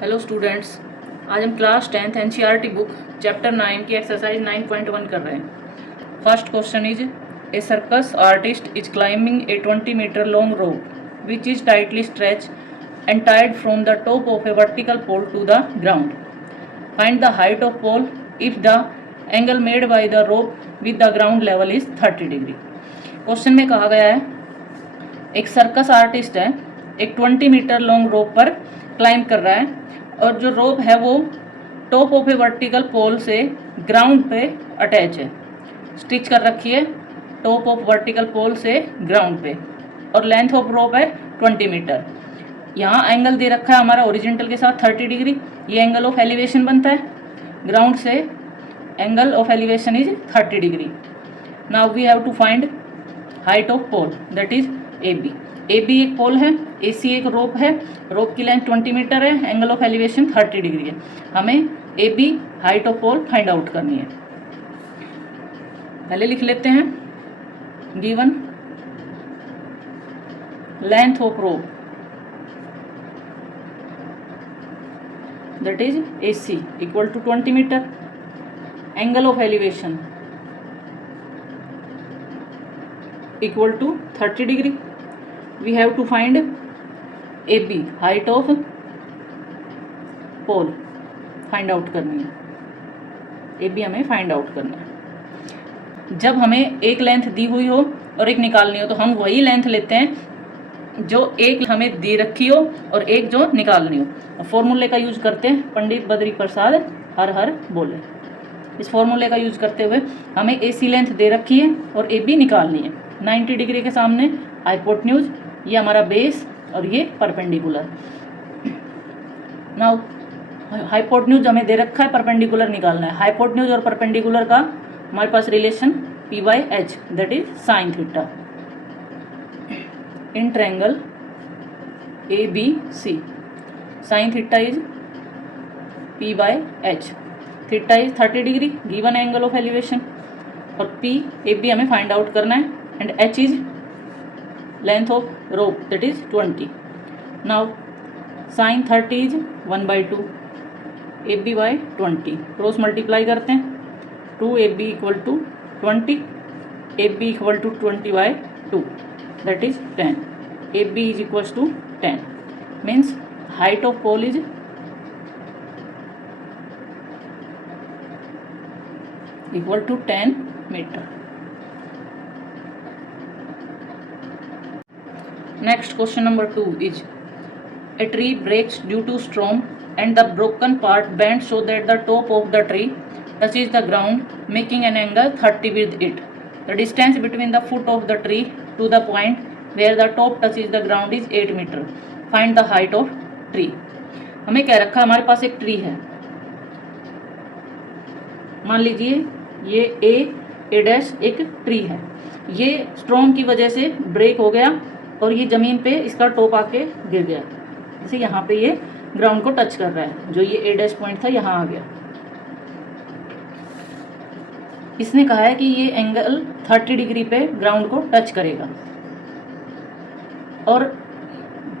Hello students, आज हम class 10th NCERT book chapter 9 की एक्सरसाइज 9.1 कर रहे हैं। First question is a circus artist is climbing a 20 metre long rope which is tightly stretch and tied from the top of a vertical pole to the ground. Find the height of pole if the angle made by the rope with the ground level is 30 degree. Question में कहा गया है एक circus artist है, एक 20 metre long रोप पर climb कर रहा है और जो रोप है वो top of a vertical pole से ग्राउंड पे अटैच है, स्टिच कर रखी है टॉप ऑफ वर्टिकल पोल से ग्राउंड पे, और लेंथ ऑफ रोप है 20 मीटर। यहाँ एंगल दे रखा है हमारा ओरिजेंटल के साथ 30 डिग्री। ये एंगल ऑफ एलिवेशन बनता है, ग्राउंड से angle of elevation is 30 degree. Now we have to find height of pole that is A B. A B एक पोल है, ए सी एक रोप है, रोप की लेंथ 20 मीटर है, एंगल ऑफ एलिवेशन 30 डिग्री है। हमें A B height of pole find out करनी है। पहले लिख लेते हैं given length of rope that is A C equal to 20 metre, angle of elevation equal to 30 degree. We have to find AB height of pole find out करनी है। AB हमें find out करना है। जब हमें एक लेंथ दी हुई हो और एक निकालनी हो तो हम वही लेंथ लेते हैं जो एक हमें दे रखी हो और एक जो निकालनी हो। फॉर्मूले का यूज करते हैं, पंडित बद्री प्रसाद हर हर बोले। इस फॉर्मूले का यूज करते हुए हमें AC लेंथ दे रखी है और AB निकालनी है। 90 डिग्री के सामने हाइपोटेन्यूज, ये हमारा बेस और ये परपेंडिकुलर। नाउ हाइपोटेन्यूज हमें दे रखा है, परपेंडिकुलर निकालना है। हाइपोटेन्यूज और परपेंडिकुलर का हमारे पास relation P by H that is sine theta in triangle ABC। Sine theta is P by H, theta is 30 degree, given angle of elevation, और P AB हमें फाइंड आउट करना है, and H is length of rope that is 20. Now sin 30 is 1/2, AB by 20 cross multiply करते हैं, 2AB equal to 20, AB equal to 20/2 that is 10, AB is equals to 10 means height of pole is equal to 10 meter. Next question number 2 is a tree breaks due to storm and the broken part bends so that the top of the tree touches the ground making an angle 30 with it. The distance between the foot of the tree to the point where the top touches the ground is 8 meter. Find the height of tree. हमें क्या रखा, हमारे पास एक tree है, मान लीजिए ये ए dash एक ट्री है। ये स्ट्रॉम की वजह से ब्रेक हो गया और ये ज़मीन पे इसका टॉप आके गिर गया, जैसे यहाँ पे ये ग्राउंड को टच कर रहा है, जो ये ए डैश पॉइंट था यहाँ आ गया। इसने कहा है कि ये एंगल 30 डिग्री पे ग्राउंड को टच करेगा, और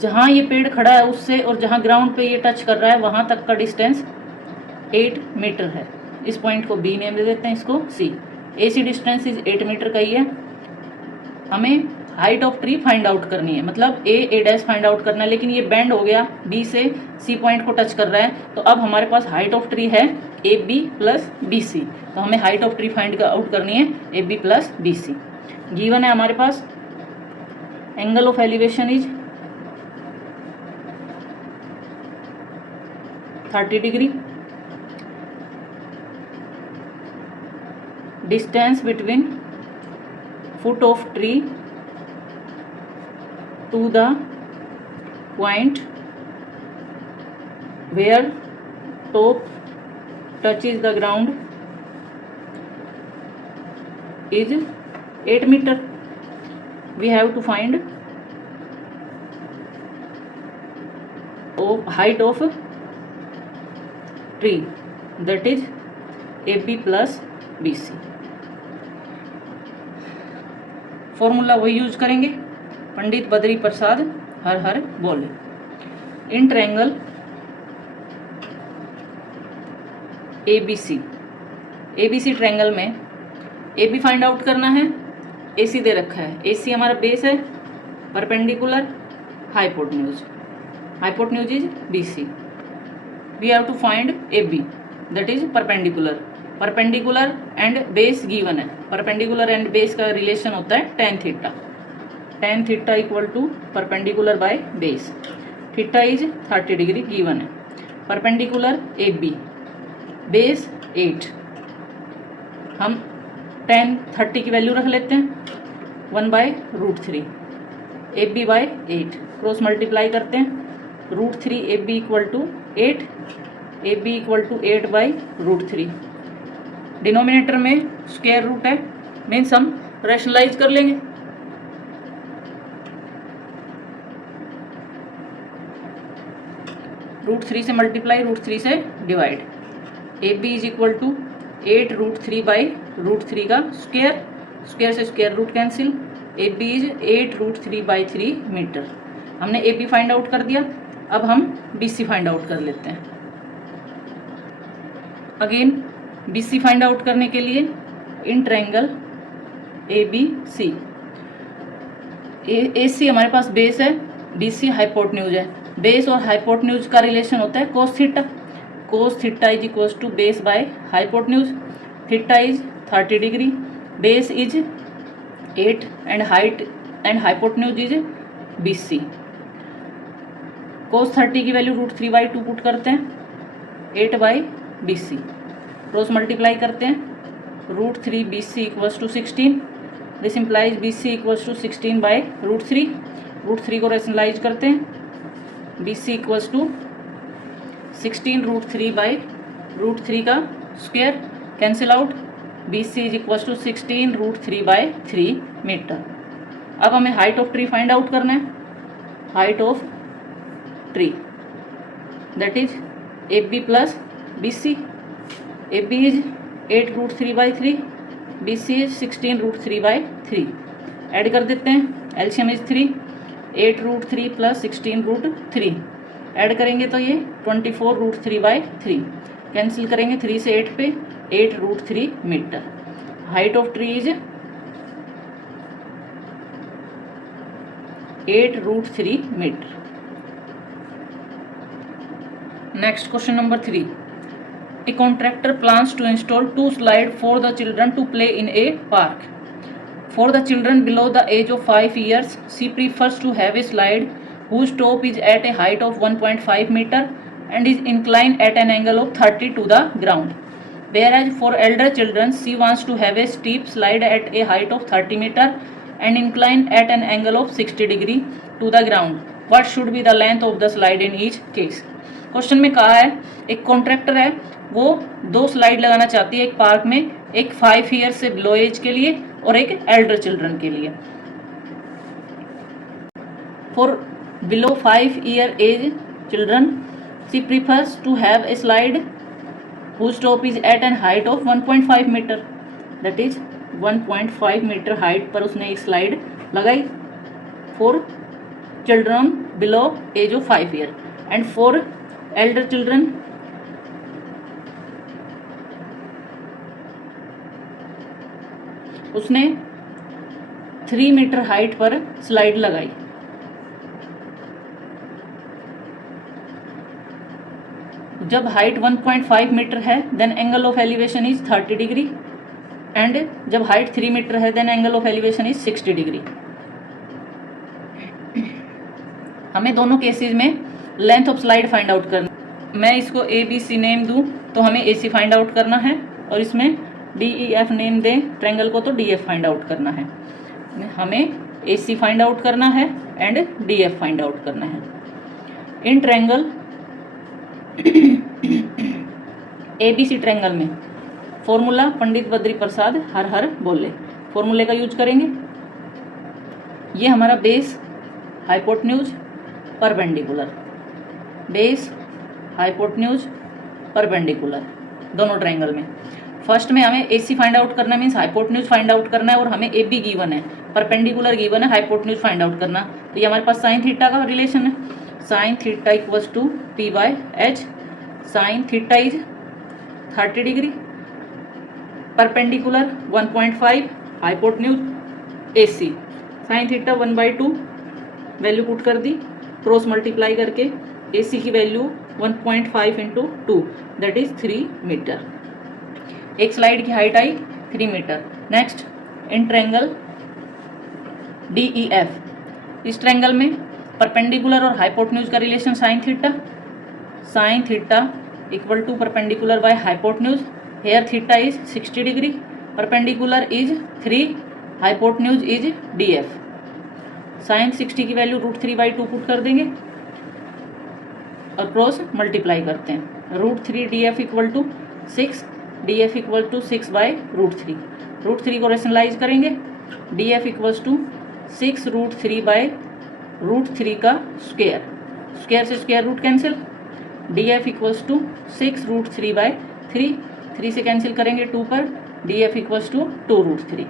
जहाँ ये पेड़ खड़ा है उससे और जहाँ ग्राउंड पे ये टच कर रहा है वहाँ तक का डिस्टेंस 8 मीटर है। इस पॉइंट को B नेम दे देते हैं, इसको C। AC distance is 8 metre का ही है। हमें height of tree find out करनी है, मतलब ए डैश फाइंड आउट करना है, लेकिन ये बेंड हो गया, B से C पॉइंट को टच कर रहा है, तो अब हमारे पास हाइट ऑफ ट्री है AB प्लस BC। तो हमें height of tree find out करनी है AB प्लस BC। गिवन है हमारे पास angle of elevation is 30 degree, distance between foot of tree to the point where top touches the ground is 8 meter. We have to find height of tree that is AB plus BC। Formula वही use करेंगे, पंडित बद्री प्रसाद हर हर बोले। In triangle A B C triangle में A B find out करना है, ए सी दे रखा है, ए सी हमारा बेस है, perpendicular hypotenuse is B C. We have to find A B that is perpendicular and base given है. परपेंडिकुलर एंड बेस का relation होता है tan theta equal to perpendicular by base. Theta is 30 degree given है. Perpendicular A B base 8, हम tan 30 की value रख लेते हैं 1/√3 A B by 8. Cross multiply करते हैं, √3 A B equal to 8, A B equal to 8/√3. Denominator में square root है, मीन्स हम रैशनलाइज कर लेंगे. √3 से मल्टीप्लाई, √3 से divide. A B is equal to 8√3/√3 का स्क्वायर से square root cancel. A B is 8√3/3 metre. हमने ए बी फाइंड आउट कर दिया. अब हम बी सी फाइंड आउट कर लेते हैं. Again B C find out करने के लिए इन triangle A B C, A C हमारे पास बेस है, बी सी हाइपोटन्यूज है. बेस और हाइपोटन्यूज का रिलेशन होता है cos theta is equal to base by hypotenuse. Theta is 30 degree, base is 8 and height and hypotenuse is B C. Cos 30 की value √3/2 put करते हैं, 8/BC. क्रॉस मल्टीप्लाई करते हैं, √3 BC equals to 16. This implies BC equals to 16/√3. √3 को rationalise करते हैं, BC equals to 16 √3/√3 का square cancel out. BC is equals to 16 √3/3 metre. अब हमें height of tree find out करना है. Height of tree that is AB plus BC. AB is 8√3/3, BC is 16√3/3. Add कर देते हैं, एलसीएम इज 3, 8√3 प्लस 16√3. ऐड करेंगे तो ये 24√3/3. कैंसिल करेंगे 3 से 8 पे, 8√3 metre. Height of tree is 8√3 metre. Next question number 3. A contractor plans to install 2 slides for the children to play in a park. For the children below the age of 5 years, she prefers to have a slide whose top is at a height of 1.5 meter and is inclined at an angle of 30 to the ground. Whereas for elder children, she wants to have a steep slide at a height of 30 meter and inclined at an angle of 60 degree to the ground. What should be the length of the slide in each case? Question में कहा है एक contractor है, वो 2 slide लगाना चाहती है एक पार्क में, एक 5 ईयर से बिलो एज के लिए और एक एल्डर चिल्ड्रन के लिए. For below 5 year age children she prefers to have a slide whose top is at an height of 1.5 metre. That is 1.5 metre height पर उसने एक स्लाइड लगाई for children below age of 5 year. And for elder children उसने 3 metre height पर slide लगाई. जब height 1.5 metre है then angle of elevation is 30 degree and जब हाइट 3 मीटर है then angle of elevation is 60 degree. हमें दोनों केसेस में length of slide find out करना. मैं इसको ABC नेम दूं तो हमें AC फाइंड आउट करना है, और इसमें DEF नेम दें ट्रायंगल को तो DF फाइंड आउट करना है. हमें AC फाइंड आउट करना है एंड DF फाइंड आउट करना है. इन ट्रायंगल ABC ट्रायंगल में फॉर्मूला पंडित बद्री प्रसाद हर हर बोले, फॉर्मूले का यूज करेंगे. ये हमारा base, hypotenuse, perpendicular, base, hypotenuse, perpendicular दोनों ट्रायंगल में. फर्स्ट में हमें AC फाइंड आउट करना मीन्स हाइपोटन्यूज फाइंड आउट करना है, और हमें AB गिवन है, परपेंडिकुलर गिवन है, हाइपोटन्यूज फाइंड आउट करना. तो ये हमारे पास साइन थीटा का रिलेशन है. Sine theta equals to P/H. Sign theta is 30 degree, perpendicular 1.5, hypotenuse AC, sine theta 1/2 value put कर दी, क्रॉस मल्टीप्लाई करके AC की वैल्यू 1.5 × 2 दैट इज 3 मीटर। एक स्लाइड की हाइट आई 3 metre. Next in triangle DEF, इस triangle में perpendicular और हाइपोटेन्यूज का relation sine theta equal to perpendicular by hypotenuse, here theta is 60 degree, perpendicular is 3, hypotenuse is DF। Sine 60 की value √3/2 put कर देंगे और क्रॉस मल्टीप्लाई करते हैं। √3 DF equal to 6, DF equal to 6/√3, √3 को रेशनलाइज करेंगे, DF इक्वल्स टू 6√3/√3 का square, square से square root cancel, DF equals to 6√3/3, 3 से कैंसिल करेंगे 2 पर, DF इक्वल्स टू 2√3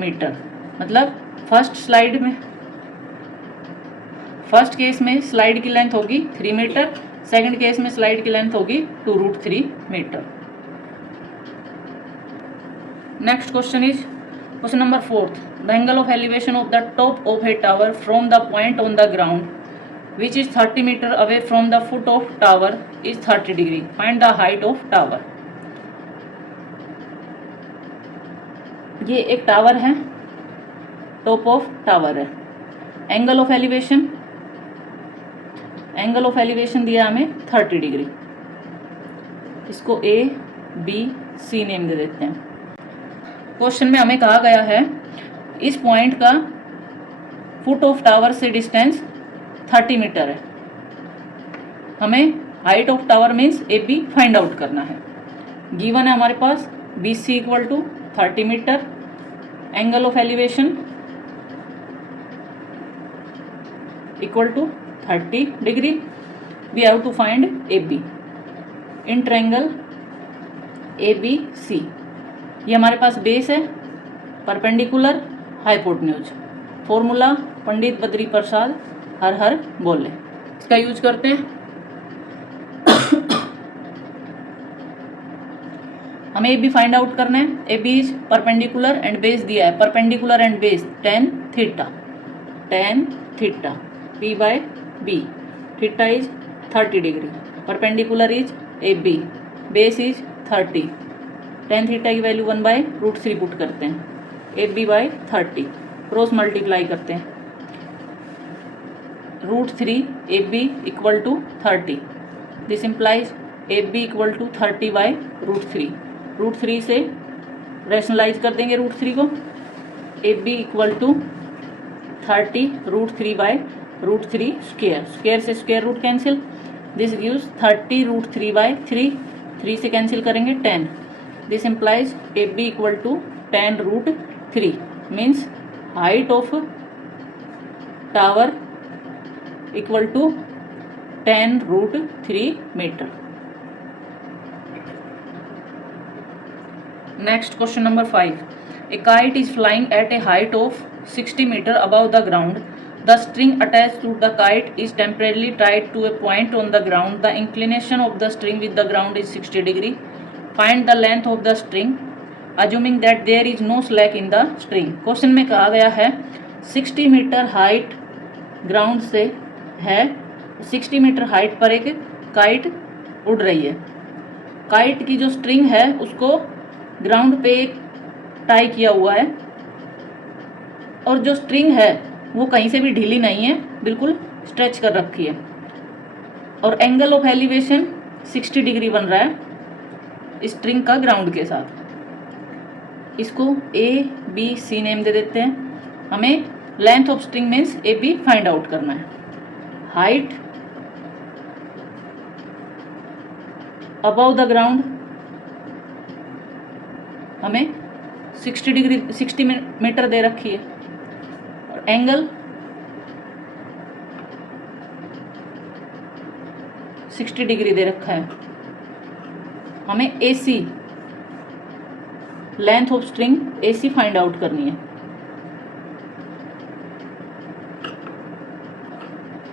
मीटर। मतलब फर्स्ट केस में स्लाइड की लेंथ होगी 3 मीटर, सेकंड केस में स्लाइड की लेंथ होगी 2√3 metre. Next question is question number 4th, the angle of elevation of the top of a tower from the point on the ground which is 30 metre away from the foot of tower is 30 degree, find the height of tower. ये एक tower है, top of tower है, angle of elevation दिया हमें 30 degree, इसको ABC name दे देते हैं। Question में हमें कहा गया है इस पॉइंट का फुट ऑफ टावर से डिस्टेंस 30 मीटर है, हमें height of tower means AB find out करना है। गिवन है हमारे पास BC equal to 30 metre, angle of elevation equal to 30 degree, we have to find AB in triangle ABC। ये हमारे पास बेस है, perpendicular, hypotenuse. Formula Pandit Badri Prasad हर हर बोले, इसका यूज करते हैं। हमें AB फाइंड आउट करना है। AB is perpendicular and base दिया है, perpendicular and base tan theta, P/B, theta is 30 degree, perpendicular is AB, base is 30, tan theta की वैल्यू 1/√3 पुट करते हैं, AB/30, क्रॉस मल्टीप्लाई करते हैं, √3 AB equal to 30, this implies AB equal to 30/√3, √3 से rationalise कर देंगे √3 को, AB equal to 30 √3/√3 square, square से square root cancel, this gives 30 √3/3, 3 से कैंसिल करेंगे 10, this implies AB equal to 10√3 means height of tower equal to 10√3 metre. Next question number 5, a kite is flying at a height of 60 metre above the ground, the string attached to the kite is temporarily tied to a point on the ground, the inclination of the string with the ground is 60 degree, find the length of the string assuming that there is no slack in the string. Question में कहा गया है 60 metre height ground से है, 60 metre height पर एक kite उड़ रही है, काइट की जो स्ट्रिंग है उसको ग्राउंड पे एक टाई किया हुआ है और जो स्ट्रिंग है वो कहीं से भी ढीली नहीं है, बिल्कुल स्ट्रेच कर रखी है, और एंगल ऑफ एलिवेशन 60 डिग्री बन रहा है स्ट्रिंग का ग्राउंड के साथ। इसको ABC नेम दे देते हैं। हमें length of string means AB find out करना है। हाइट अबव द ग्राउंड हमें 60 मीटर दे रखी है, और एंगल 60 डिग्री दे रखा है। हमें AC length of string AC find out करनी है।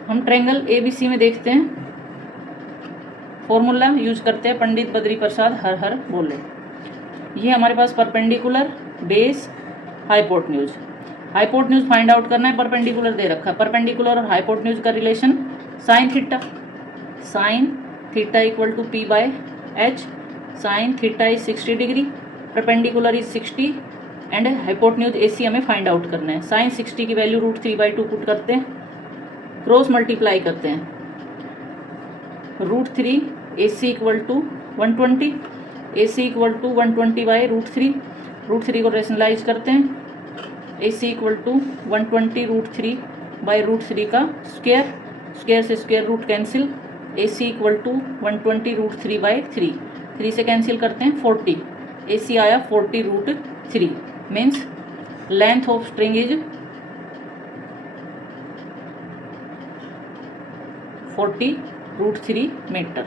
हम ट्रायंगल ABC में देखते हैं फॉर्मूला यूज करते हैं पंडित बद्री प्रसाद हर हर बोले। ये हमारे पास perpendicular, base, hypotenuse. Hypotenuse find out करना है, परपेंडिकुलर दे रखा है। परपेंडिकुलर और हाइपोटेन्यूज का relation sine theta, sine theta equal to P by H. Sine theta is 60 degree, perpendicular is 60 and hypotenuse AC हमें फाइंड आउट करना है। साइन 60 की वैल्यू √3/2 पुट करते हैं, क्रॉस मल्टीप्लाई करते हैं। √3 AC equal to 120, AC equal to 120/√3। √3 को rationalise करते हैं, AC इक्वल टू 120 √3/√3 का स्क्वायर, स्क्वायर से square root cancel. AC equal to 120 √3/3, 3 से कैंसिल करते हैं 40। AC आया 40 √3, means length of string is 40 √3 metre.